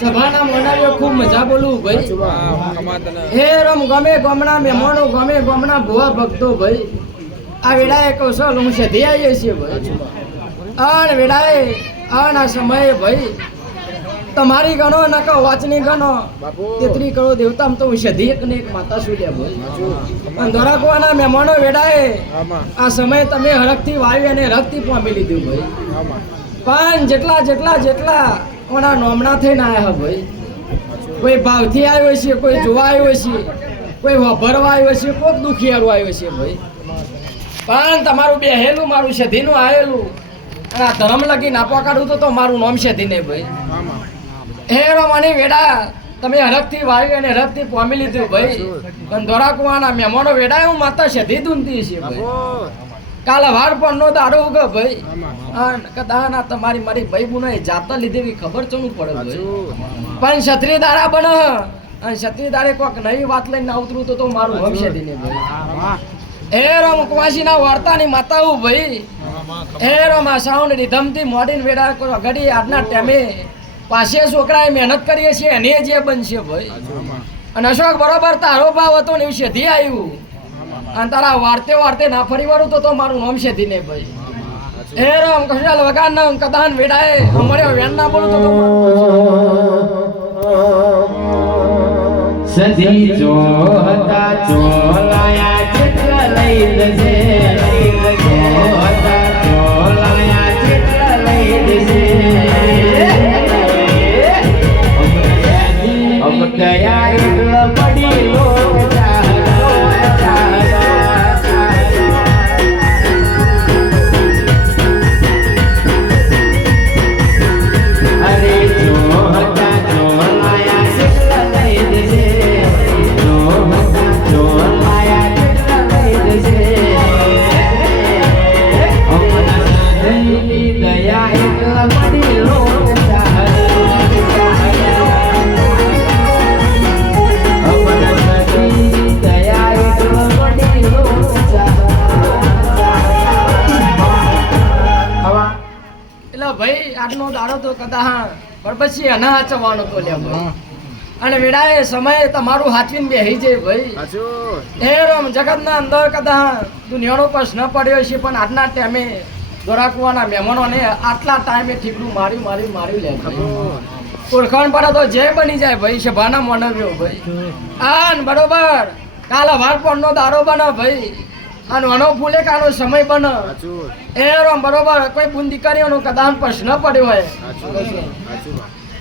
સભાના મોડાયો ખૂબ મજા બોલું ભાઈ હે રમ ગમે ગમણા મહેમાનો ગમે ગમણા ભુવા ભક્તો ભાઈ આ વેળાએ કૌશલ હું સધી આવીએ છીએ ભાઈ અણ વેળાએ આ સમયે ભાઈ તમારી ગણો નકો વાચની ગણો તેતરી કરો દેવતામ તો હું સધી એક ને એક માતા સુલ્યા ભાઈ અને ધોરાકવાના મહેમાનો વેળાએ આ સમય તમે હરખથી વાવી અને હરખથી પામી લીધું ભાઈ પણ જેટલા જેટલા જેટલા ઓના નોમણા થઈને આવ્યા ભાઈ કોઈ ભાવથી આવ્યો છે કોઈ જોવા આવ્યો છે કોઈ વાભરવા આવ્યો છે કોઈક દુખિયારું આવ્યો છે ભાઈ પણ તમારું બેહેલું મારું સધીનું આવેલું અને આ ધર્મ લગી નાપવા કાઢું તો મારું નામ સધી નહીં ભાઈ હે રમાની વેડા તમે હરખથી વાવી અને હરખથી પામી લીધું ભાઈ પણ ધોરાકુવાના મહેમાનો વેડા હું માતા સધી દૂનતી છે ભાઈ કાલે વાર પણ નો દાડો ઉગે ભાઈ કદાના તમારી મારી ભાઈ બુના જાતા લીધેવી ખબર ચણું પડે ભાઈ પણ ક્ષત્રિય દાડા બને અને ક્ષત્રિય દાડે કોક નવી વાત લઈને આવતરું તો મારું ભવિષ્ય દીને ભાઈ હે રામ કુવાસીના વાર્તાની માતાઓ ભાઈ હે રામ આ સાઉન્ડ રીધમથી મોડીન વેડા ઘડી આજના ટાઈમે પાસે છોકરાએ મહેનત કરીએ છીએ એને જે બનશે ભાઈ અને અશોક બરોબર તારો ભાવ હતો ને એવું શેધી આવ્યું અને તારા વાર્તે વાર્તે ના ફરી વાળું તો મારું નામ છે દિને ભાઈ હે રામ કશાલ વગાન ના કદાન વેડાએ અમારે વેન ના બોલું તો સધી જો હતા ચોલાયા ચિત્ર લઈ જશે હતા ચોલાયા ચિત્ર લઈ જશે અમ કયા એટલ પડી લો સજીની દયા એટલા મળી લોક ચાહે અમારા સજીની દયા એટલા મળી લોક ચાહે એટલે ભાઈ આજનો દાડો તો કદા પણ પછી એના હાચવાનો તો લે ભાઈ અને વેડાએ સમય તમારું હાચવીને બેહી જાય ભાઈ હે રામ જગતના અંદર કદા દુનિયાનો પ્રશ્ન પડ્યો છે પણ આજના ટાઈમે દોરાકવાના મહેમાનોને આટલા ટાઈમે ઠીકડું માર્યું લે ઓળખાણ પડે તો જે બની જાય ભાઈ સભાના માનવ્યો ભાઈ આન બરોબર કાલ હવાર પણ નો દાડો બને ભાઈ અને અનો ભૂલે કાનો સમય બને એ રામ બરોબર કોઈ બુન દીકરીઓનો કદાચ પ્રશ્ન પડ્યો હોય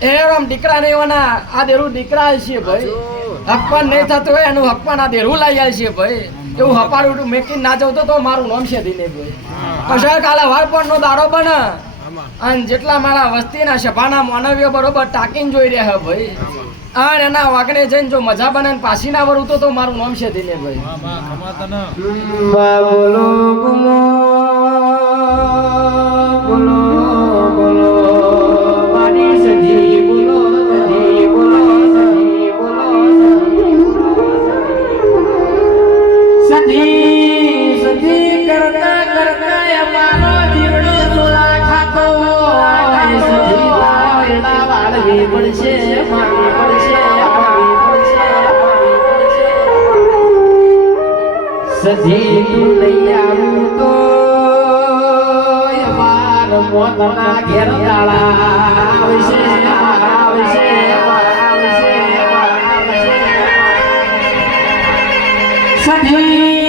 એ રામ દીકરા ને એવાના આ દેરું દીકરા છે ભાઈ હકપાન નહીં થતું હોય એનું હકપાન આ દેરું લઈ જાય છે ભાઈ એવું હપાડું મેકીને ના જવું તો મારું નામ છે દિને ભાઈ પછી કાલે વાર પણ નો દાડો બને અને જેટલા મારા વસ્તીના સભાના માનવીઓ બરોબર ટાકીને જોઈ રહ્યા ભાઈ અને એના વાગણે જઈને જો મજા બને ને પાછી ના વળું તો મારું નામ છે દિને ભાઈ બોલો બોલો બોલો બોલો મારી સજી બોલો સજી બોલો સજી બોલો સજી સજી કરતા કરતા અમારો જીવડો ચોળા ખાતો સજી લાવતા વાળવી પડશે મારવી પડશે મારવી પડશે સજી તું લઈ આવું તો માર મોતના ઘેર દાડા આવશે આવશે આવશે સજી